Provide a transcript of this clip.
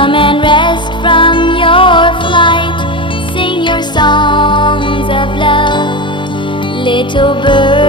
Come and rest from your flight, sing your songs of love, little bird.